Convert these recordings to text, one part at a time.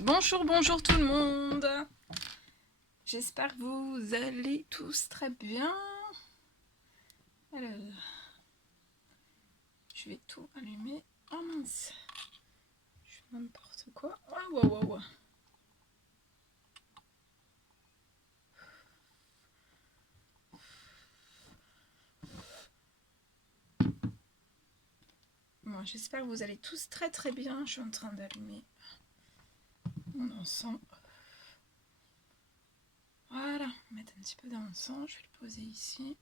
Bonjour, bonjour tout le monde. J'espère que vous allez tous très bien. Alors, je vais tout allumer. Oh mince, je fais n'importe quoi. Oh, wow, wow, wow. Bon, j'espère que vous allez tous très très bien. Je suis en train d'allumer mon encens. Voilà, on va mettre un petit peu d'encens. Je vais le poser ici.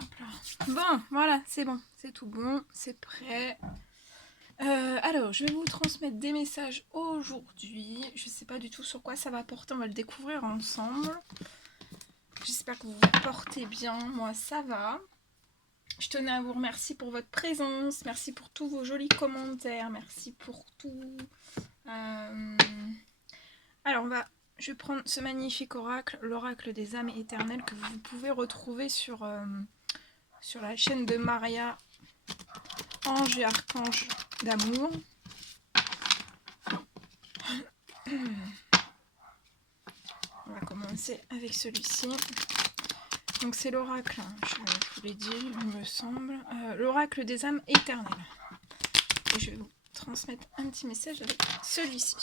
Hop là. Bon, voilà, c'est bon, c'est tout bon, c'est prêt. Alors, je vais vous transmettre des messages aujourd'hui. Je ne sais pas du tout sur quoi ça va porter, on va le découvrir ensemble. J'espère que vous vous portez bien, moi ça va. Je tenais à vous remercier pour votre présence, merci pour tous vos jolis commentaires, merci pour tout. Alors je vais prendre ce magnifique oracle, l'oracle des âmes éternelles, que vous pouvez retrouver sur la chaîne de Maria, Ange et Archange d'amour. On va commencer avec celui-ci. Donc c'est l'oracle, je vous l'ai dit, il me semble, l'oracle des âmes éternelles. Et je vais vous transmettre un petit message avec celui-ci.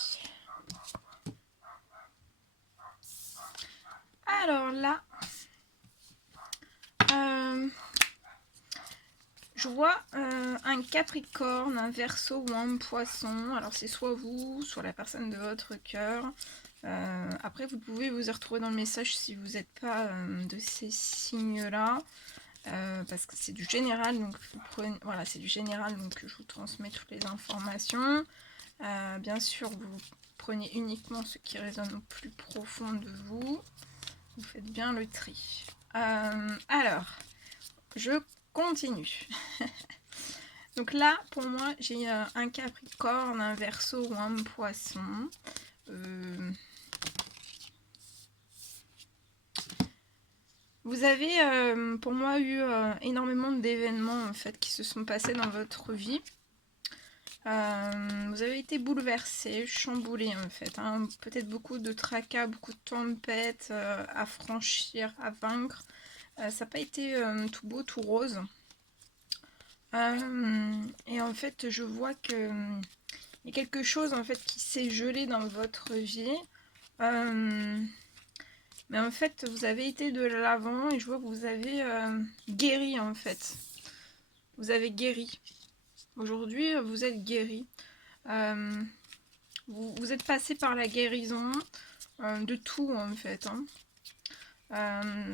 Alors là, je vois un Capricorne, un Verseau ou un Poisson. Alors c'est soit vous, soit la personne de votre cœur. Après vous pouvez vous y retrouver dans le message si vous n'êtes pas de ces signes-là. Parce que c'est du général, donc vous prenez, voilà, c'est du général, donc je vous transmets toutes les informations. Bien sûr, vous prenez uniquement ce qui résonne au plus profond de vous. Vous faites bien le tri. Alors, je continue. Donc là, pour moi, j'ai un Capricorne, un Verseau ou un Poisson. Vous avez, pour moi, eu énormément d'événements en fait qui se sont passés dans votre vie. Vous avez été bouleversé, chamboulé en fait. Hein. Peut-être beaucoup de tracas, beaucoup de tempêtes à franchir, à vaincre. Ça n'a pas été tout beau, tout rose. Et en fait, je vois que il y a quelque chose en fait qui s'est gelé dans votre vie. Mais en fait, vous avez été de l'avant et je vois que vous avez guéri en fait. Vous avez guéri. Aujourd'hui, vous êtes guéri. Vous êtes passé par la guérison de tout en fait. Hein.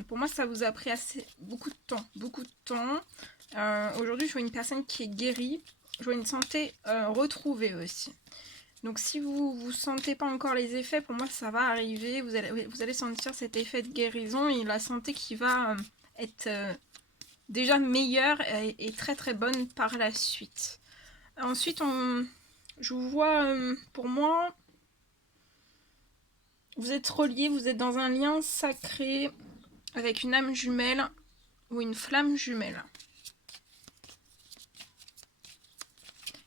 Pour moi, ça vous a pris beaucoup de temps. Beaucoup de temps. Aujourd'hui, je vois une personne qui est guérie. Je vois une santé retrouvée aussi. Donc si vous ne sentez pas encore les effets, pour moi ça va arriver, vous allez sentir cet effet de guérison et la santé qui va être déjà meilleure et très très bonne par la suite. Ensuite, je vous vois, pour moi, vous êtes reliés, vous êtes dans un lien sacré avec une âme jumelle ou une flamme jumelle.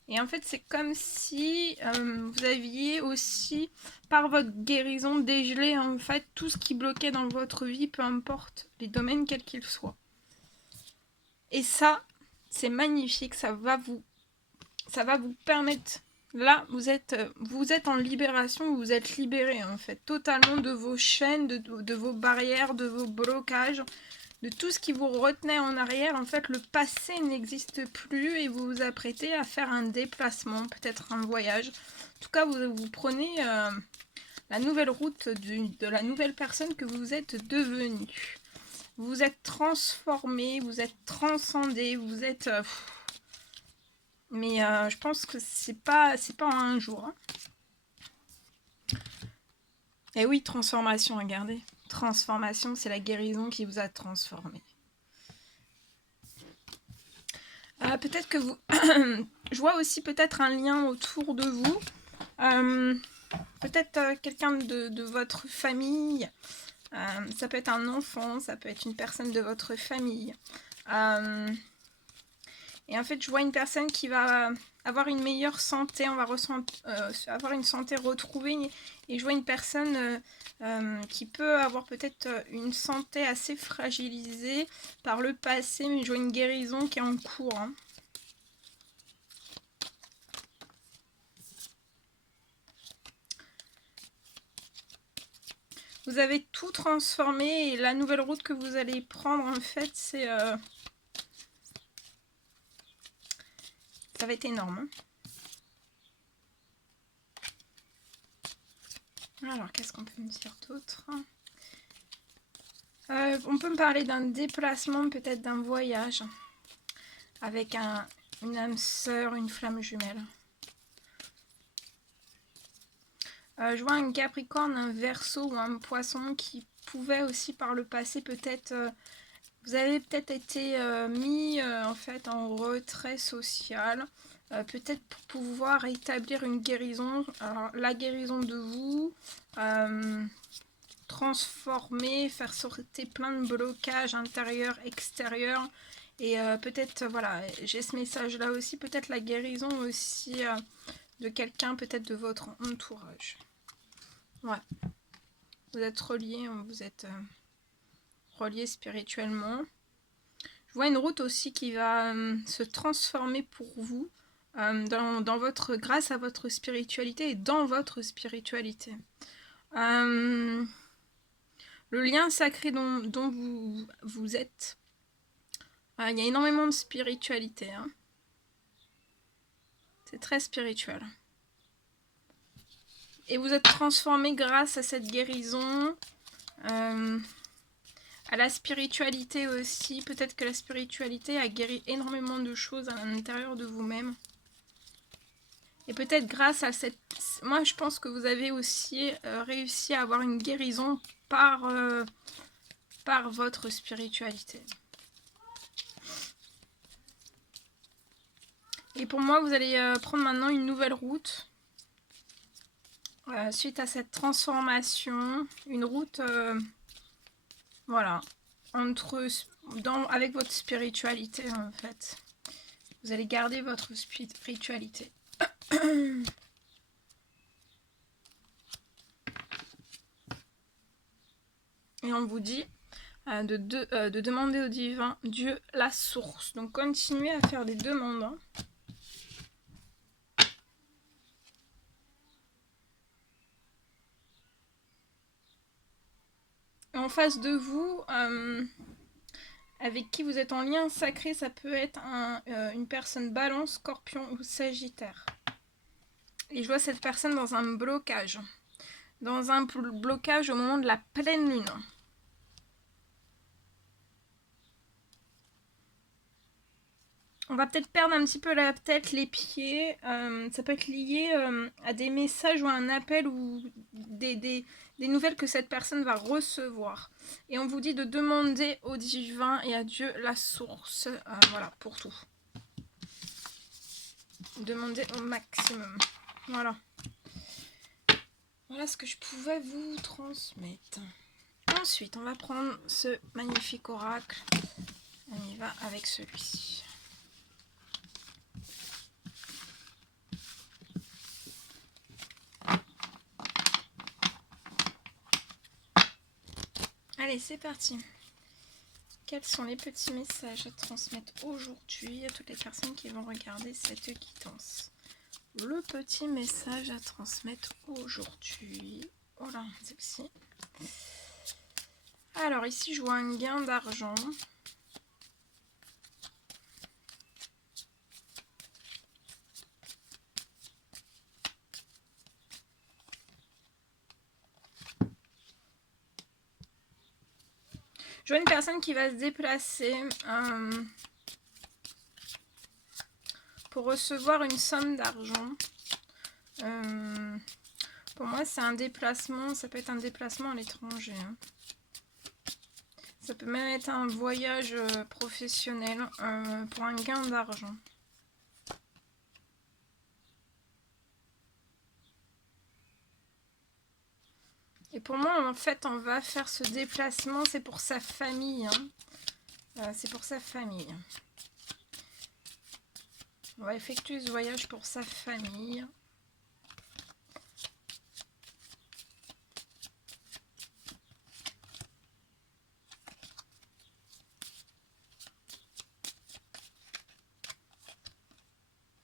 Et en fait, c'est comme si vous aviez aussi, par votre guérison, dégelé en fait tout ce qui bloquait dans votre vie, peu importe les domaines quels qu'ils soient. Et ça, c'est magnifique, ça va vous permettre. Là, vous êtes en libération, vous êtes libéré en fait, totalement de vos chaînes, de vos barrières, de vos blocages. De tout ce qui vous retenait en arrière, en fait, le passé n'existe plus et vous vous apprêtez à faire un déplacement, peut-être un voyage. En tout cas, vous prenez la nouvelle route de la nouvelle personne que vous êtes devenue. Vous êtes transformé, vous êtes transcendé, vous êtes... mais je pense que c'est pas en un jour. Hein. Et oui, transformation, regardez. Transformation, c'est la guérison qui vous a transformé. Peut-être que vous... je vois aussi peut-être un lien autour de vous. Peut-être quelqu'un de votre famille. Ça peut être un enfant, ça peut être une personne de votre famille. Et en fait, je vois une personne qui va avoir une meilleure santé, on va avoir une santé retrouvée. Et je vois une personne qui peut avoir peut-être une santé assez fragilisée par le passé, mais je vois une guérison qui est en cours. Hein. Vous avez tout transformé et la nouvelle route que vous allez prendre, en fait, c'est... ça va être énorme. Hein. Alors, qu'est-ce qu'on peut me dire d'autre? On peut me parler d'un déplacement, peut-être d'un voyage, avec une âme sœur, une flamme jumelle. Je vois un Capricorne, un Verseau ou un Poisson qui pouvait aussi par le passé peut-être... vous avez peut-être été mis en fait en retrait social, peut-être pour pouvoir établir une guérison, alors, la guérison de vous, transformer, faire sortir plein de blocages intérieurs, extérieurs, et peut-être, voilà, j'ai ce message-là aussi, peut-être la guérison aussi de quelqu'un, peut-être de votre entourage. Ouais, vous êtes reliés, vous êtes reliés spirituellement. Je vois une route aussi qui va se transformer pour vous dans votre, grâce à votre spiritualité et dans votre spiritualité. Le lien sacré dont vous êtes, il y a énormément de spiritualité. Hein. C'est très spirituel. Et vous êtes transformé grâce à cette guérison. À la spiritualité aussi, peut-être que la spiritualité a guéri énormément de choses à l'intérieur de vous-même. Et peut-être grâce à cette... Moi, je pense que vous avez aussi réussi à avoir une guérison par votre spiritualité. Et pour moi, vous allez prendre maintenant une nouvelle route. Suite à cette transformation, une route... voilà, avec votre spiritualité en fait. Vous allez garder votre spiritualité. Et on vous dit de demander au divin Dieu la source. Donc continuez à faire des demandes. Hein. En face de vous, avec qui vous êtes en lien sacré, ça peut être une personne Balance, Scorpion ou Sagittaire. Et je vois cette personne dans un blocage. Dans un blocage au moment de la pleine lune. On va peut-être perdre un petit peu la tête, les pieds. Ça peut être lié à des messages ou à un appel ou des nouvelles que cette personne va recevoir. Et on vous dit de demander au divin et à Dieu la source. Voilà, pour tout. Demandez au maximum. Voilà. Voilà ce que je pouvais vous transmettre. Ensuite, on va prendre ce magnifique oracle. On y va avec celui-ci. Allez, c'est parti. Quels sont les petits messages à transmettre aujourd'hui à toutes les personnes qui vont regarder cette guidance? Le petit message à transmettre aujourd'hui. Voilà, celle-ci. Alors ici, je vois un gain d'argent. Je vois une personne qui va se déplacer pour recevoir une somme d'argent. Pour moi, c'est un déplacement. Ça peut être un déplacement à l'étranger. Hein. Ça peut même être un voyage professionnel pour un gain d'argent. Et pour moi, en fait, on va faire ce déplacement, c'est pour sa famille. Hein. C'est pour sa famille. On va effectuer ce voyage pour sa famille.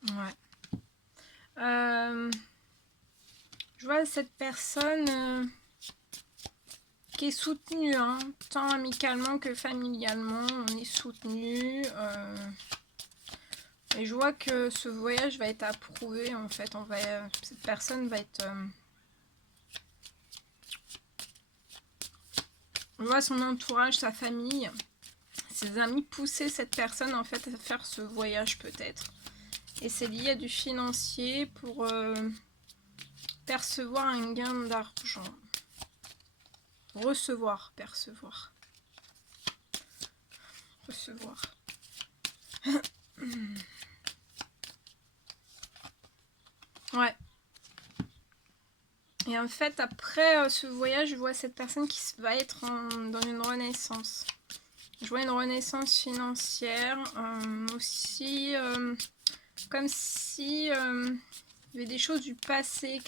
Ouais. Je vois cette personne qui est soutenue, hein, tant amicalement que familialement. On est soutenu. Et je vois que ce voyage va être approuvé. En fait, cette personne va être... on voit son entourage, sa famille, ses amis pousser cette personne en fait à faire ce voyage peut-être. Et c'est lié à du financier pour percevoir un gain d'argent. Recevoir, percevoir. Recevoir. Ouais. Et en fait, après ce voyage, je vois cette personne qui va être dans une renaissance. Je vois une renaissance financière. Aussi, comme si il y avait des choses du passé.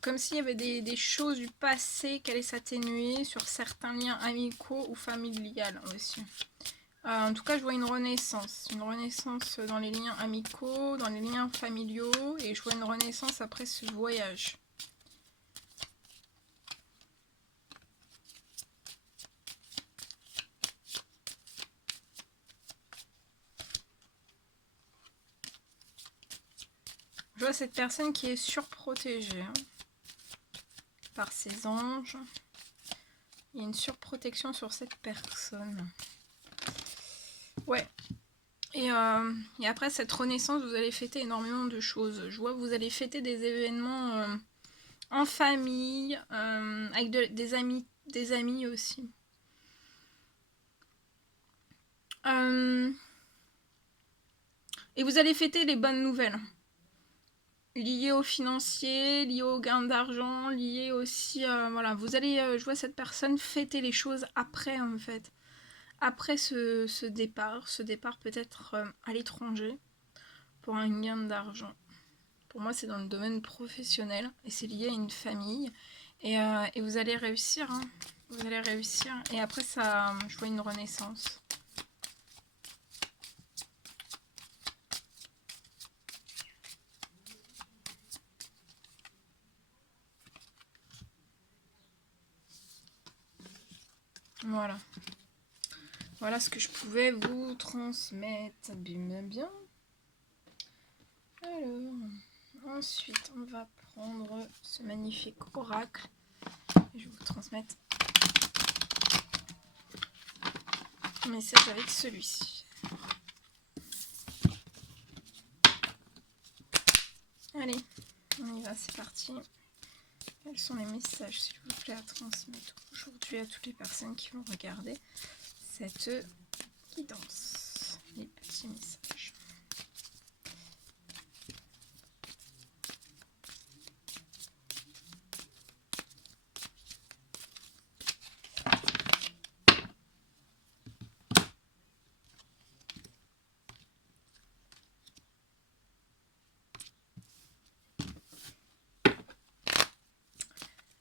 Comme s'il y avait des choses du passé qui allaient s'atténuer sur certains liens amicaux ou familiales aussi. En tout cas, je vois une renaissance dans les liens amicaux, dans les liens familiaux, et je vois une renaissance après ce voyage. Je vois cette personne qui est surprotégée par ses anges. Il y a une surprotection sur cette personne. Ouais. Et après cette renaissance, vous allez fêter énormément de choses. Je vois que vous allez fêter des événements en famille, avec des amis aussi. Et vous allez fêter les bonnes nouvelles. Liées au financier, liées au gain d'argent, liées aussi... voilà, vous allez, je vois cette personne fêter les choses après en fait. Après ce départ peut-être à l'étranger pour un gain d'argent. Pour moi, c'est dans le domaine professionnel et c'est lié à une famille. Et vous allez réussir. Hein. Vous allez réussir. Et après, ça, je vois une renaissance. Voilà. Voilà ce que je pouvais vous transmettre. Bien. Alors, ensuite, on va prendre ce magnifique oracle. Et je vais vous transmettre un message avec celui-ci. Allez, on y va, c'est parti. Quels sont les messages, s'il vous plaît, à transmettre aujourd'hui à toutes les personnes qui vont regarder cette guidance? Les petits messages.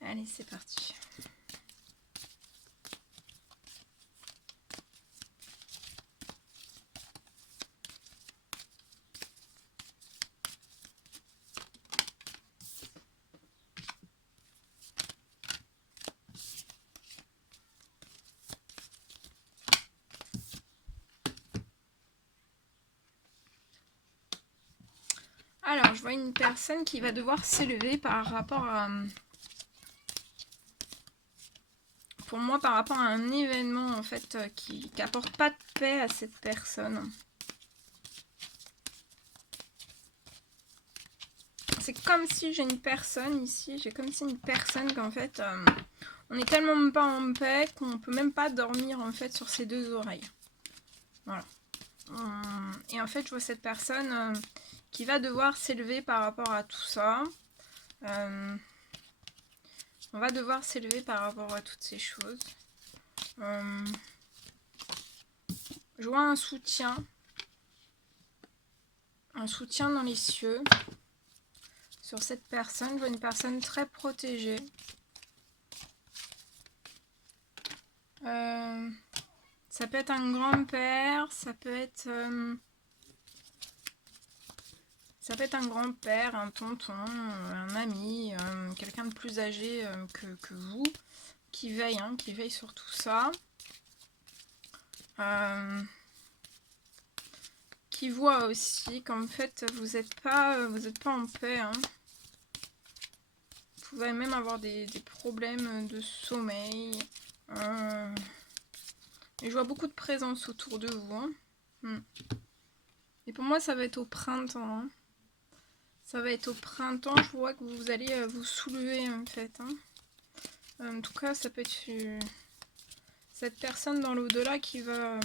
Allez, c'est parti. Alors, je vois une personne qui va devoir s'élever par rapport à... Pour moi, par rapport à un événement, en fait, qui n'apporte pas de paix à cette personne. C'est comme si j'ai une personne ici, qu'en fait, on est tellement pas en paix qu'on peut même pas dormir, en fait, sur ses deux oreilles. Voilà. Et en fait, je vois cette personne qui va devoir s'élever par rapport à tout ça. On va devoir s'élever par rapport à toutes ces choses. Je vois un soutien dans les cieux sur cette personne. Je vois une personne très protégée. Ça peut être un grand-père, ça peut être un grand-père, un tonton, un ami, quelqu'un de plus âgé que vous, qui veille sur tout ça. Qui voit aussi qu'en fait vous n'êtes pas en paix. Hein. Vous pouvez même avoir des problèmes de sommeil. Et je vois beaucoup de présence autour de vous. Hein. Et pour moi, ça va être au printemps. Hein. Ça va être au printemps. Je vois que vous allez vous soulever en fait. Hein. En tout cas, ça peut être cette personne dans l'au-delà qui va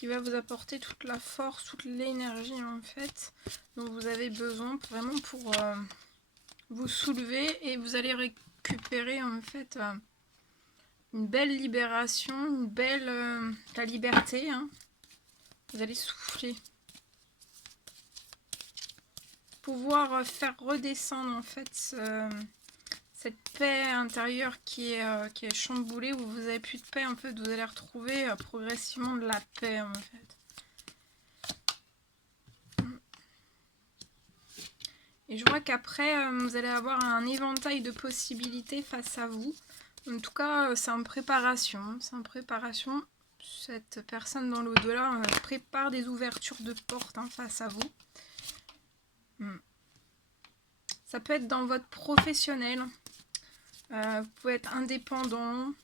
vous apporter toute la force, toute l'énergie en fait dont vous avez besoin vraiment pour vous soulever, et vous allez récupérer en fait une belle libération, la liberté. Hein. Vous allez souffler. Pouvoir faire redescendre en fait cette paix intérieure qui est chamboulée, où vous n'avez plus de paix en fait, vous allez retrouver progressivement de la paix en fait. Et je vois qu'après vous allez avoir un éventail de possibilités face à vous. En tout cas c'est en préparation, Cette personne dans l'au-delà prépare des ouvertures de portes face à vous. Ça peut être dans votre professionnel. Vous pouvez être indépendante,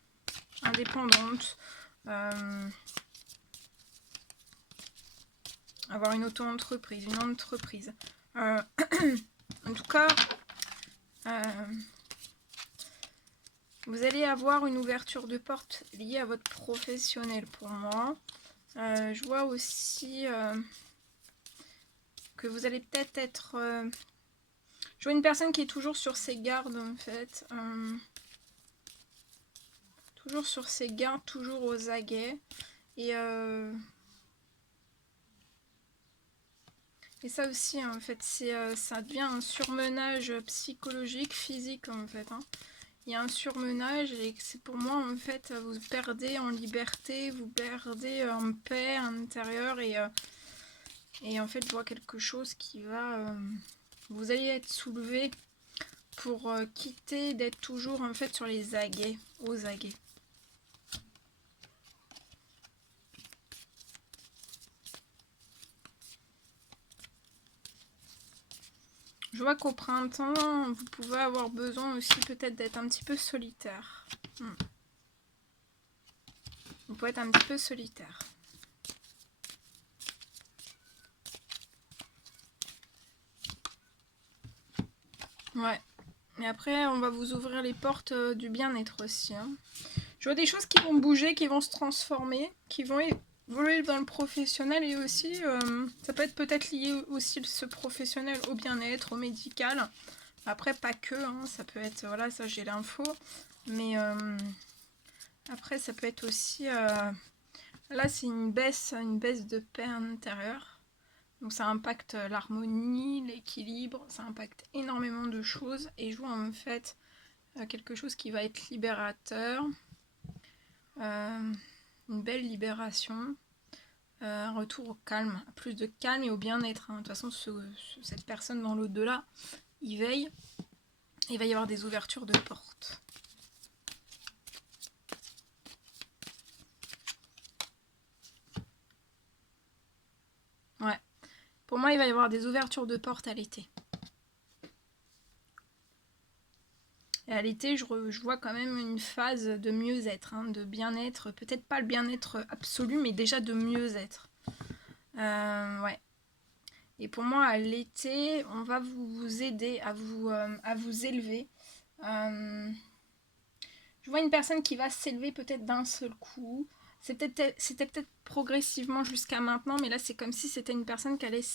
avoir une auto-entreprise, une entreprise. En tout cas, vous allez avoir une ouverture de porte liée à votre professionnel pour moi. Je vois aussi que vous allez peut-être être... je vois une personne qui est toujours sur ses gardes en fait. Toujours sur ses gardes, toujours aux aguets. Et ça aussi, en fait, ça devient un surmenage psychologique, physique, en fait. Hein. Il y a un surmenage et c'est pour moi, en fait, vous perdez en liberté, vous perdez en paix intérieure et en fait, je vois quelque chose qui va... vous allez être soulevé pour quitter d'être toujours, en fait, sur les aguets, aux aguets. Je vois qu'au printemps, vous pouvez avoir besoin aussi peut-être d'être un petit peu solitaire. Vous pouvez être un petit peu solitaire. Ouais. Et après, on va vous ouvrir les portes du bien-être aussi. Hein. Je vois des choses qui vont bouger, qui vont se transformer, qui vont évoluer dans le professionnel, et aussi, ça peut être peut-être lié aussi ce professionnel au bien-être, au médical. Après, pas que, hein, ça peut être, voilà, ça j'ai l'info, mais après, ça peut être aussi, là c'est une baisse de paix intérieure. Donc ça impacte l'harmonie, l'équilibre, ça impacte énormément de choses, et je vois en fait quelque chose qui va être libérateur, une belle libération, un retour au calme, à plus de calme et au bien-être. Hein. De toute façon, cette personne dans l'au-delà, il veille, il va y avoir des ouvertures de portes. Ouais. Pour moi, il va y avoir des ouvertures de portes à l'été. Et à l'été, je vois quand même une phase de mieux-être, hein, de bien-être. Peut-être pas le bien-être absolu, mais déjà de mieux-être. Ouais. Et pour moi, à l'été, on va vous aider à vous élever. Je vois une personne qui va s'élever peut-être d'un seul coup. C'était peut-être progressivement jusqu'à maintenant, mais là, c'est comme si c'était une personne qui allait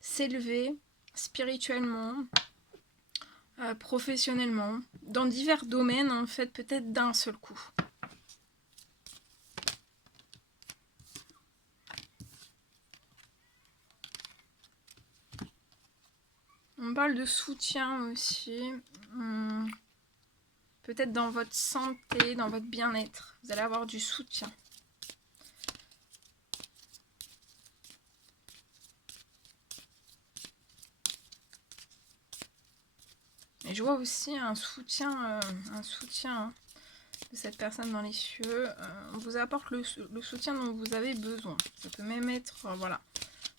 s'élever spirituellement, professionnellement, dans divers domaines, en fait, peut-être d'un seul coup. me parle de soutien aussi. Peut-être dans votre santé, dans votre bien-être. Vous allez avoir du soutien. Et je vois aussi un soutien de cette personne dans les cieux. On vous apporte le soutien dont vous avez besoin. Ça peut même être voilà,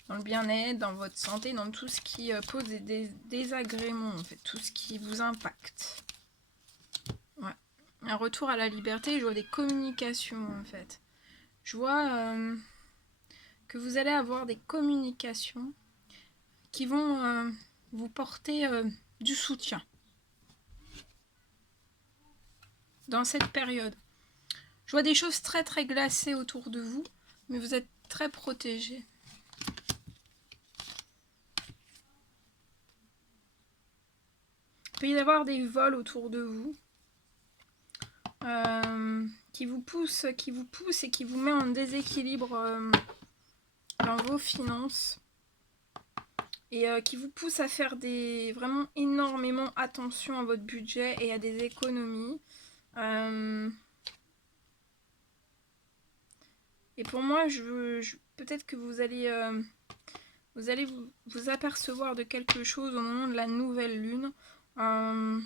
dans le bien-être, dans votre santé, dans tout ce qui pose des désagréments, en fait, tout ce qui vous impacte. Ouais. Un retour à la liberté, je vois des communications en fait. Je vois que vous allez avoir des communications qui vont vous porter du soutien. Dans cette période. Je vois des choses très très glacées autour de vous, mais vous êtes très protégés. Il peut y avoir des vols autour de vous qui vous poussent et qui vous met en déséquilibre dans vos finances et qui vous poussent à faire vraiment énormément attention à votre budget et à des économies. Et pour moi, peut-être que vous allez vous apercevoir de quelque chose au moment de la nouvelle lune. Je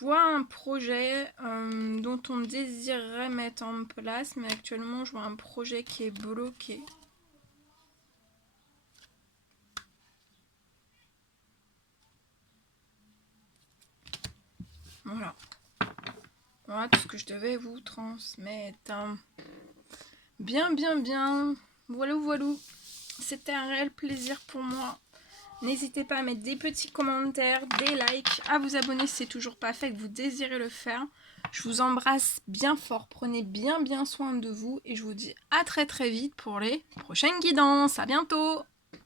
vois un projet dont on désirerait mettre en place, mais actuellement, je vois un projet qui est bloqué. Voilà. Voilà tout ce que je devais vous transmettre. Bien, bien, bien. Voilà, voilà. C'était un réel plaisir pour moi. N'hésitez pas à mettre des petits commentaires, des likes, à vous abonner si c'est toujours pas fait et que vous désirez le faire. Je vous embrasse bien fort. Prenez bien, bien soin de vous. Et je vous dis à très, très vite pour les prochaines guidances. À bientôt!